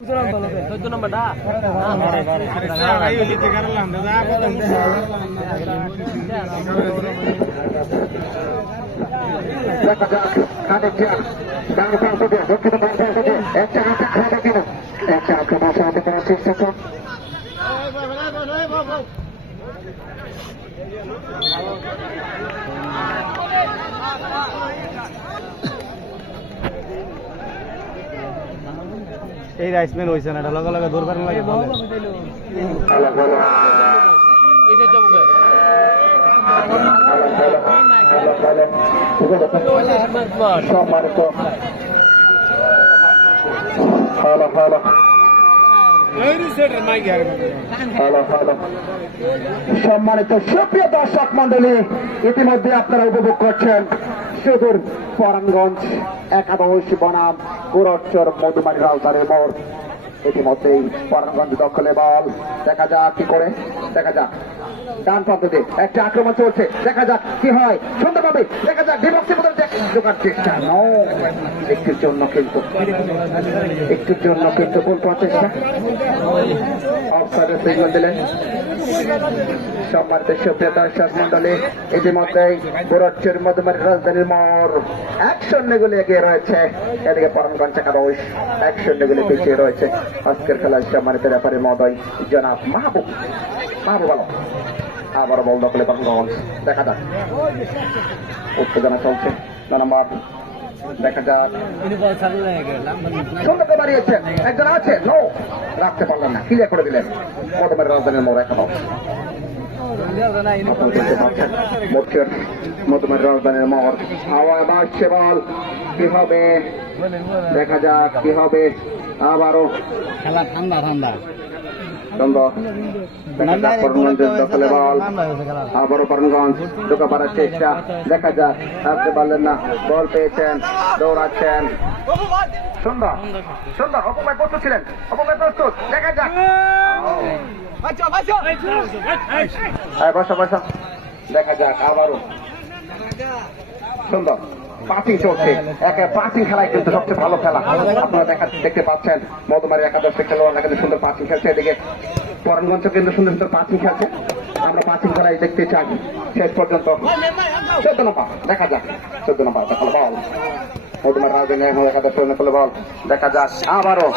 চোদ্দ নম্বরটা দেখা যাক খানিক যাক ডান পাশ থেকে দক্ষিণ পাশ থেকে একটা হাতে খাওয়া কিনা একটা আক্রমণ সাহায্য করার চেষ্টা এই রাইসম্যান হয়েছে না এটা লগে লগে দৌড়বার লাগে বলে ভালো সম্মানিত সুপ্রিয় দর্শক মন্ডলী ইতিমধ্যে আপনারা উপভোগ করছেন সুদূর পরাণগঞ্জ একাদশ বনাম গোরচর মধুমারি রাউতারের মোড়। ইতিমধ্যেই পরাণগঞ্জ দখলে বল। দেখা যাক কি করে। দেখা যাক। ডান প্রান্তে একটা আক্রমণ চলছে। দেখা যাক কি হয়। সুন্দরভাবে দেখা যাক ডিবক্সের মধ্যে ঢোকার চেষ্টা। একটুর জন্য কিন্তু, একটুর জন্য কিন্তু গোল করার চেষ্টা অফসাইডের সিগন্যাল দিলেন। সম্মানিত সুপ্রিয় দর্শক মন্ডলী, ইতিমধ্যেই গোরচ্ছের মধুমারী রাজধানীর এক শূন্য গুলি এগিয়ে রয়েছে। এদিকে পরমগঞ্জ এক শূন্য গুলি পিছিয়ে রয়েছে। আজকের খেলায় সম্মানিত ব্যাপারে মহোদয় জনাব মাহবুব। মাহবুব আলম। আবার বল দখলে পরমগঞ্জ দেখা যাক। উত্তেজনা চলছে। নম্বর দেখা যাক। বাড়িয়েছেন একজন আছে। নো। রাখতে পারলেন না। ক্লিয়ার করে দিলেন। মধুমের রাজধানীর মোড় মধুমের রাজধানীর বাড়ছে বল। দেখা যাক কি হবে। আবারও খেলা ঠান্ডা ঠান্ডা। যাক করিমগঞ্জের দখলে বল আবারও করিমগঞ্জ ঢোকা পারার চেষ্টা দেখা যাক আসতে পারলেন না বল পেয়েছেন দৌড়াচ্ছেন সুন্দর সুন্দর অপময় প্রস্তুত ছিলেন অপময় প্রস্তুত দেখা যাক বসো বসো দেখা যাক আবারও সুন্দর পাসিং চলছে। একে পাসিং খেলায় কিন্তু সবচেয়ে ভালো খেলা। আপনারা দেখা দেখতে পাচ্ছেন মধুমারি একাদশের খেলোয়াড়রা কিন্তু সুন্দর পাসিং খেলছে। এদিকে পরমগঞ্জ কিন্তু সুন্দর সুন্দর পাসিং খেলছে। আমরা পাসিং খেলায় দেখতে চাই। শেষ পর্যন্ত চোদ্দ নম্বর, দেখা যাক। চোদ্দ নম্বর দেখা বল মধুমারি একাদশ বল দেখা যাক, আবারও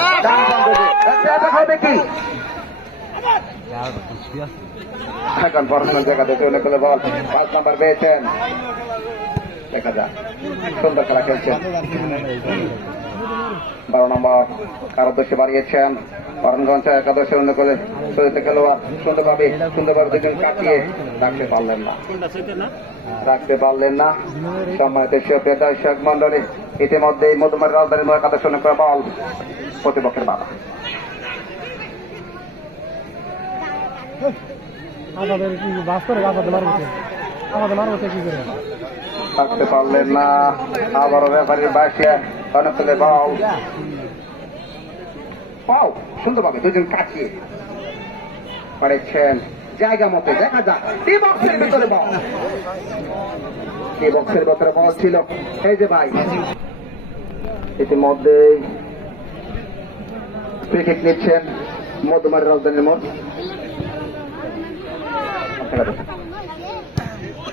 এখন একাদশ বল নম্বর পেয়েছেন। সুন্দর খেলা খেলছেন। বারো নম্বর কারও দোষে বাড়িয়েছেন। করণগঞ্জ একাদশের অন্য করে চলিত খেলোয়াড়। সুন্দরভাবে সুন্দরভাবে দুজন কাটিয়ে রাখতে পারলেন না। রাখতে পারলেন না। সম্মানিত সুপ্রিয় দর্শক মন্ডলী ইতিমধ্যে মধুমারী রাজধানী একাদশ অন্য করে বল প্রতিপক্ষের বাধা। আমাদের কি বাস করে? আমাদের মারবো আমাদের মারবো কি করে? থাকতে পারলেন না। আবারও ব্যাপারীর বাসে অনেকগুলো বল পাও সুন্দরভাবে দুজন কাটিয়ে পারেছেন জায়গা মতো দেখা যাক টি বক্সের ভিতরে বল টি বক্সের ভিতরে বল ছিল। এই যে ভাই ইতিমধ্যে ক্রিকেট নিচ্ছেন মধুমারী রাজধানীর মোড়।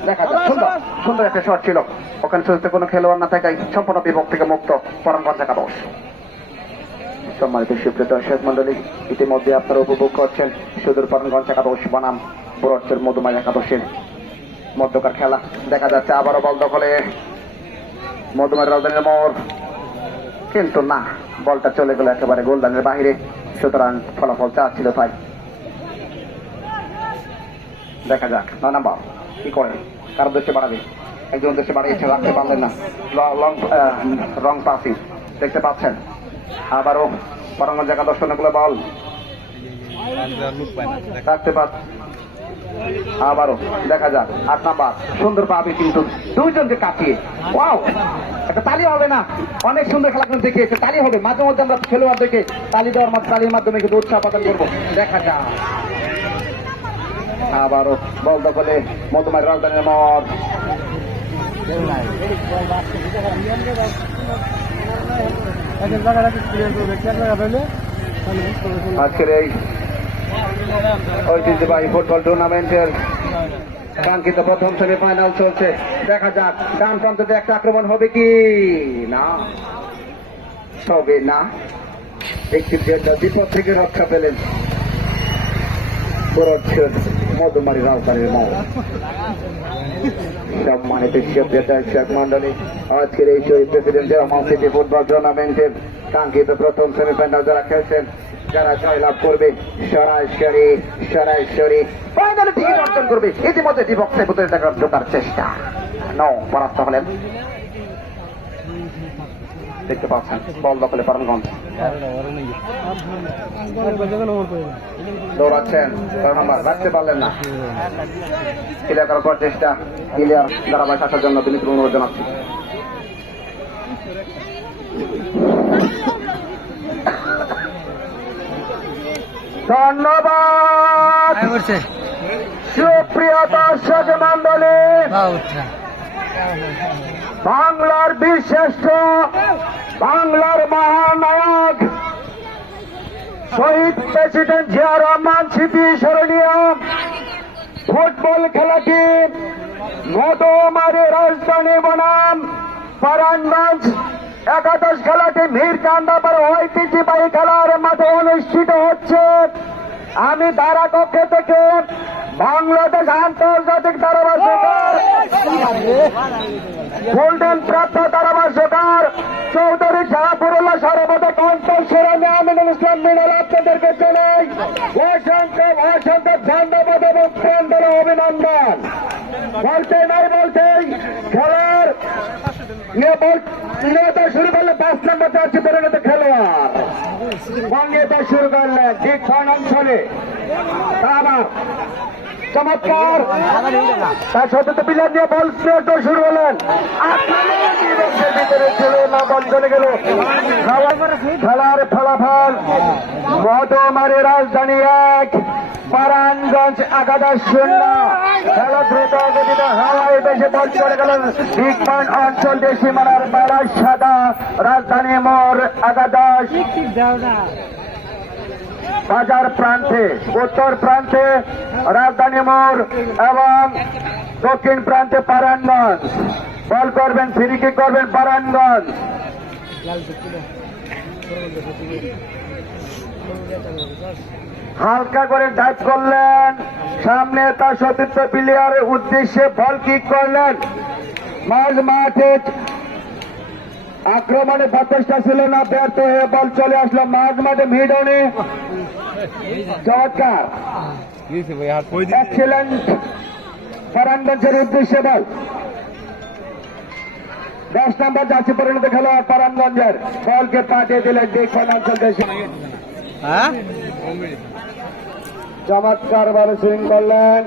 দেখা যাক। সুন্দর। সুন্দর একটা শট ছিল। ওখানে চলতে কোনো খেলোয়াড় না থাকায় সম্পূর্ণ বিভক্ত থেকে মুক্ত পরমগঞ্জ একাদশ সম্মানিত সুপ্রিয় দর্শক মন্ডলী ইতিমধ্যে আপনারা উপভোগ করছেন সুদূর পরমগঞ্জ একাদশ বনাম বুড়াচ্চের মধুমাই একাদশের মধ্যকার খেলা দেখা যাচ্ছে আবারও বল দখলে। মধুমাই রাজধানীর মোড়। কিন্তু না বলটা চলে গেল একেবারে গোলদানের বাহিরে। সুতরাং ফলাফল চা ছিল তাই। দেখা যাক নয় নাম্বার কি করে? কারও দেশে বাড়াবে একজন দেশে বাড়িয়েছে রাখতে পারলেন না। লং রং পাসিং, দেখতে পাচ্ছেন। আবারও পরঙ্গঞ্জ একাদশ অনেকগুলো বল। রাখতে পার আবারও, দেখা যাক। আট নাম্বার, সুন্দর পাবে কিন্তু দুইজনকে কাটিয়ে। ওয়াও! একটা তালি হবে না। অনেক সুন্দর খেলা কিন্তু দেখিয়েছে। তালি হবে। মাঝে মধ্যে আমরা খেলোয়াড় দেখে তালি দেওয়ার মাধ্যমে তালির মাধ্যমে কিন্তু উৎসাহ প্রদান করব। দেখা যাক। আবারও বল দখলে মধুমারী রাজধানীর পেলে আজকের এই ঐতিহ্যবাহী ফুটবল টুর্নামেন্টের কাঙ্ক্ষিত প্রথম সেমিফাইনাল চলছে। দেখা যাক, ডান প্রান্ত একটা আক্রমণ হবে কি? না। হবে না। একটি বিপদ থেকে রক্ষা পেলেন। বরচ্ছেদ মধুমারি রাজধানীর মৌ। সম্মানিত দর্শক মন্ডলী আজকের এই Shahid president Rahman city football টুর্নামেন্টের কাঙ্ক্ষিত প্রথম সেমিফাইনাল যারা খেলছেন, যারা জয়লাভ করবে, সরাসরি সরাসরি ফাইনালে টিকিট অর্জন করবে। ইতিমধ্যে ডিবক্সে ভিতরে টাকা চেষ্টা। নৌ পরাস্ত হলেন। দেখতে পাচ্ছেন। বল দখলে পারণগঞ্জ। দৌড়াচ্ছেন। রাখতে পারলেন না। ক্লিয়ার করার পর চেষ্টা। ক্লিয়ার ধারাবাহিক আসার জন্য বিনীত অনুরোধ জানাচ্ছি। ধন্যবাদ। সুপ্রিয় দর্শক মন্ডলী বাংলার বিশিষ্ট বাংলার মহানায়ক, শহীদ প্রেসিডেন্ট জিয়া রহমান, স্মৃতি স্মরণীয়। ফুটবল খেলাটি মধুমারি রাজধানী বনাম, পারানগঞ্জ। একাদশ খেলাটি মীর কান্দাবার ঐতিহ্যবাহী খেলার মাঠে অনুষ্ঠিত হচ্ছে। আমি ধারা কক্ষে থেকে বাংলাদেশ আন্তর্জাতিক ধারাভাষ্যকার গোল্ডেন প্রাপ্ত ধারাভাষ্যকার চৌধুরী শাহপুরুল্লাহ সর্বদা কণ্ঠস্বর আমি আমিনুল ইসলাম মিনাল আপনাদেরকে জানাই। অসংখ্য অসংখ্য ধন্যবাদ এবং প্রান্তর অভিনন্দন। বলতে নাই বলতে খেলার নিয়ে বল নিয়ত শুরু করলে পাঁচ নম্বর যাচ্ছে পরিণত খেলোয়াড়। বঙ্গিয়ত শুরু করলেন ঠিক ছয় অঞ্চলে আবার চমৎকার। তার সাথে তো বিলার নিয়ে বল স্প্রে শুরু হলেন চলে গেল। খেলার ফলাফল মধুমারি রাজধানী এক পারানগঞ্জ একাদশ শূন্য। খেলা দ্রুত গতিতে হাওয়ায় বেশি বল চলে গেল। বিগ পয়েন্ট অঞ্চল দিয়ে সীমানার বেলা সাদা। রাজধানী মোড় একাদশ বাজার প্রান্তে, উত্তর প্রান্তে রাজধানী মোড় এবং দক্ষিণ প্রান্তে পারানগঞ্জ। বল করবেন ফিরিকি করবেন পারানগঞ্জ। হালকা করে ডাইভ করলেন। সামনে তার সতীর্থ প্লেয়ারের উদ্দেশ্যে বল কিক করলেন। মাঝ মাঠে আক্রমণে প্রচেষ্টা ছিল না, ব্যর্থ হয়ে বল চলে আসলো। মাঝ মাঠে মিডনে চমৎকার এক্সিলেন্ট পারানগঞ্জের উদ্দেশ্যে বল। দশ নম্বর যাচ্ছে পরিণত খেলোয়াড় পারানগঞ্জের। বলকে পাঠিয়ে দিলেন দেশে। চমৎকার ভাবে সুইং করলেন!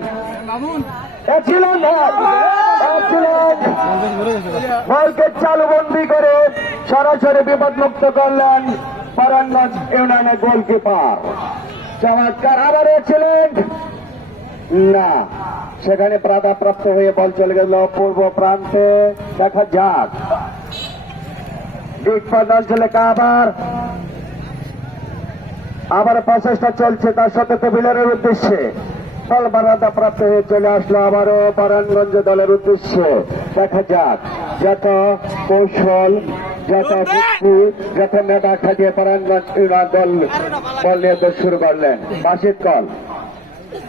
বলকে চালুবন্দি করে সরাসরি বিপদ মুক্ত করলেন পারানগঞ্জ ইউনিয়নের গোলকিপার। চমৎকার আবার এক্সিলেন্ট না, সেখানে প্রাপ্ত হয়ে বল চলে গেল পূর্ব প্রান্তে। দেখা যাক। আবার। আবার প্রচেষ্টা চলছে তার সাথে টেবিলের উদ্দেশ্যে। বল বারাদা প্রাপ্ত হয়ে চলে আসলো আবারও পারানগঞ্জ দলের উদ্দেশ্যে। দেখা যাক, যত কৌশল যত বুদ্ধি যত ইউনিয়ন দল বল নিয়ে শুরু করলেন। বাসিত কল।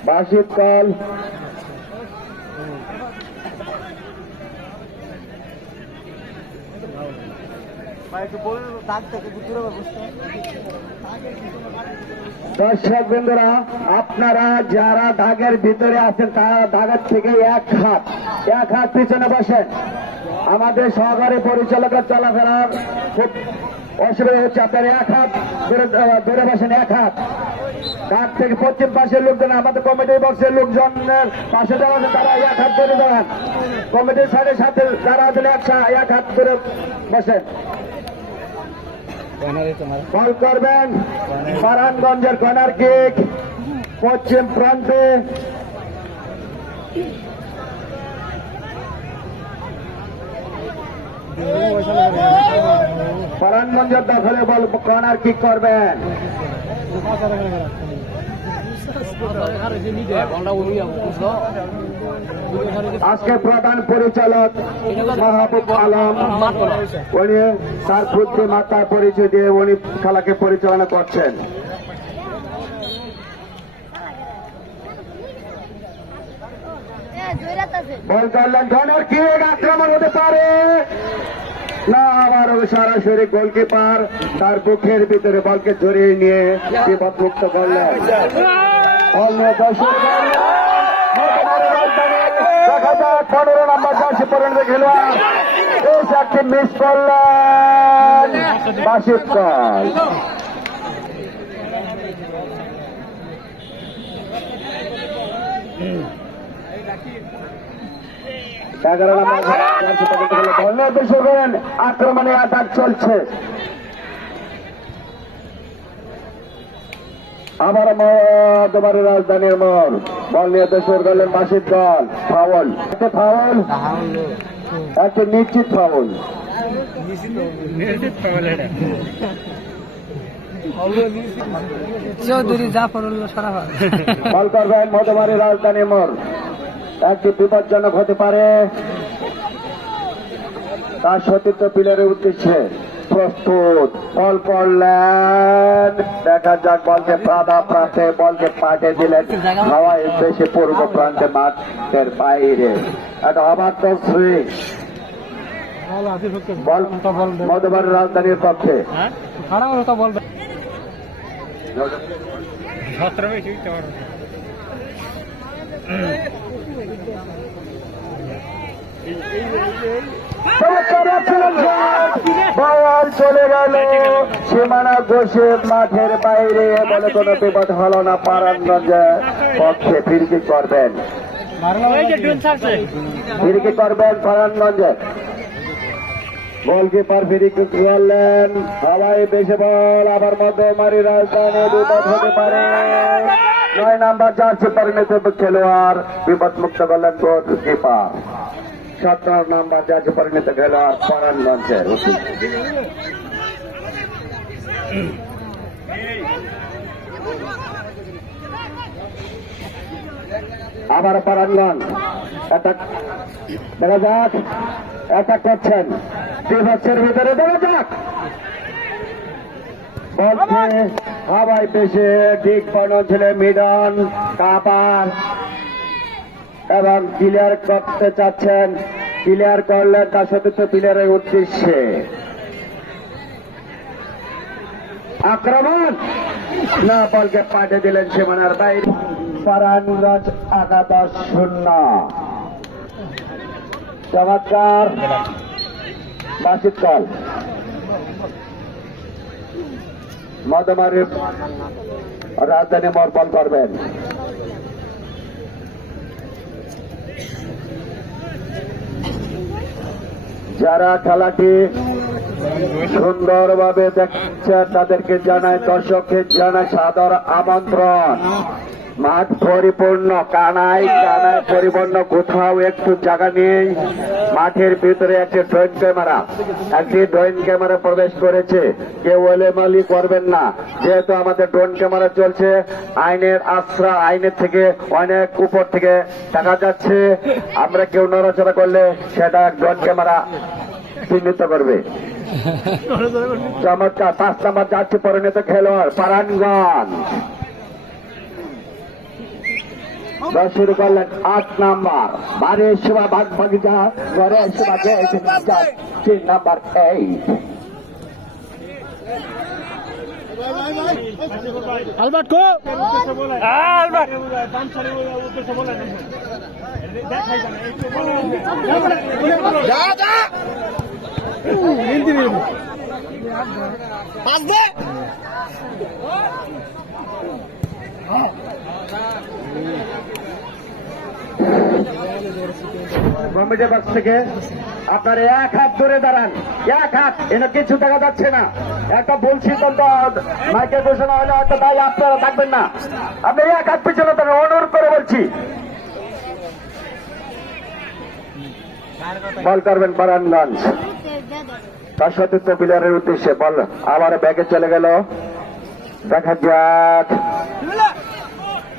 বাসিত কল। দর্শক বন্ধুরা আপনারা যারা দাগের ভিতরে আছেন তারা দাগের থেকে এক হাত এক হাত পিছনে বসেন। আমাদের সহকারী পরিচালকের চলাফেরার খুব অসুবিধা হচ্ছে। আপনার এক হাত দূরে বসেন, এক হাত। ডাক থেকে পশ্চিম পাশের লোকজন, আমাদের কমিটির বক্সের লোকজনের পাশে যারা তারা এক হাত ধরে দাঁড়ান। কমিটির সাথে সাথে যারা আছেন, এক হাত ধরে বসেন। কল করবেন পারানগঞ্জের কর্নার কিক পশ্চিম প্রান্তে পারানগঞ্জের দখলে বল করবেন আরে উনি বুঝলো আজকে প্রধান পরিচালক মাহবুব আলম, উনি তার বুদ্ধি মাত্রার পরিচয় দিয়ে উনি খেলাকে পরিচালনা করছেন। বল করলেন ধনের কি আক্রমণ হতে পারে। না আবার সরাসরি গোলকিপার তার বুকের ভিতরে বলকে জড়িয়ে নিয়ে বিপদ মুক্ত করলেন পনেরো নম্বর জার্সি পর্যন্ত খেলোয়াড় এই চারটি মিস করলেন। বাসিত কল এগারো নম্বর আক্রমণে আঘাত চলছে। আবার মধুবাড়ি রাজধানীর মোড়। বল নিয়ে দেশের গেলেন মাসির দল ফাউল। একটা ফাউল একটা নিশ্চিত ফাউল। চৌধুরী জাফর জাফরুল্লাহ সারাফা। বল করবেন মধুবাড়ি রাজধানী মোড়। একটি বিপজ্জনক হতে পারে। তার সতীর্থ পিলারের উদ্দেশ্যে প্রস্তুত। বল করলেন দেখা যাক বলকে প্রাদা প্রান্তে বলকে পাঠে দিলেন। হাওয়ায় দেশে পূর্ব প্রান্তে মাঠের বাইরে। একটা অবাধ্য শ্রী তো রাজধানীর পক্ষে। খারাপ হলো তো বলবে চমৎকার আক্রমণ চলে গেল। সীমানা ঘোষে মাঠের বাইরে বলে বিপদ না পক্ষে ফিরকি করবেন। ফিরকি করবেন গোলকিপার ফিরিকি করলেন। হাওয়াই বেশি বল, আবার মধ্যমারি রাজধানী বিপদ হতে পারে। নয় নাম্বার জার্সি পরিণত খেলোয়াড় বিপদ মুক্ত করলেন গোলকিপার সতেরো নাম্বার জার্সি পরিণত খেলোয়াড় পারানগঞ্জের আবার পারানগঞ্জ দেখা যাক। অ্যাটাক করছেন। বিভক্সের ভিতরে দেখা যাক। বলছে, হাওয়াই পেশে ঠিক ছিল মিডন, কাপার। এবং ক্লিয়ার করতে চাচ্ছেন ক্লিয়ার করলেন তার সতীর্থ প্লেয়ারের উদ্দেশ্যে। আক্রমণ! না, বলকে পাঠে দিলেন সীমানার বাইরে। পারানগঞ্জ একাদশ শূন্য। চমৎকার। বাসিত কল মদমারি রাজধানী মর্পণ করবেন। যারা খেলাটি সুন্দরভাবে দেখছে তাদেরকে জানায় দর্শককে জানায় সাদর আমন্ত্রণ। মাঠ পরিপূর্ণ কানায় কানায় পরিপূর্ণ কোথাও একটু জায়গা নেই। মাঠের ভিতরে একটি ড্রয়িং ক্যামেরা একটি ড্রয়িং ক্যামেরা প্রবেশ করেছে। কেউ এলেমালি করবেন না যেহেতু আমাদের ড্রোন ক্যামেরা চলছে আইনের আশ্রা আইনের থেকে অনেক উপর থেকে দেখা যাচ্ছে। আমরা কেউ নড়াচড়া করলে সেটা ড্রোন ক্যামেরা চিহ্নিত করবে। চমৎকার পাঁচ নাম্বার যাচ্ছে পরিণত খেলোয়াড় পারানগঞ্জ। শুরু করলেন আট নাম্বার। বারে সেবা ভাগ বাগিচা ঘরে সেবা তিন number eight Albert co committee box থেকে আপনার এক হাত ধরে দাঁড়ান। এক হাত, এনে কিছু দেখা যাচ্ছে না। একটা সিদ্ধান্ত মাইকের ঘোষণা হলে হয়তো তাই আপনারা থাকবেন না। আপনি এক হাত পিছনে দাঁড়ান, অনুরোধ করে বলছি। বল করবেন পারানগঞ্জ তার সতীর্থ প্লেয়ারের উদ্দেশ্যে বল, আবার ব্যাগে চলে গেল। দেখা যাক।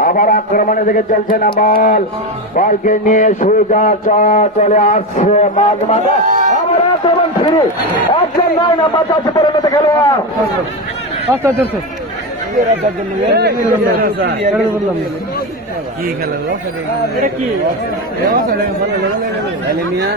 আবার আক্রমণের দিকে চলছে না বল। বলকে নিয়ে সুজা চ- চলে আসছে মাঝ মাঝে। আবার আক্রমণ ফিরে একজন নয় নাম্বার চারশো পরিণত খেলোয়াড়। চলছে কি খেলা কি? মিয়া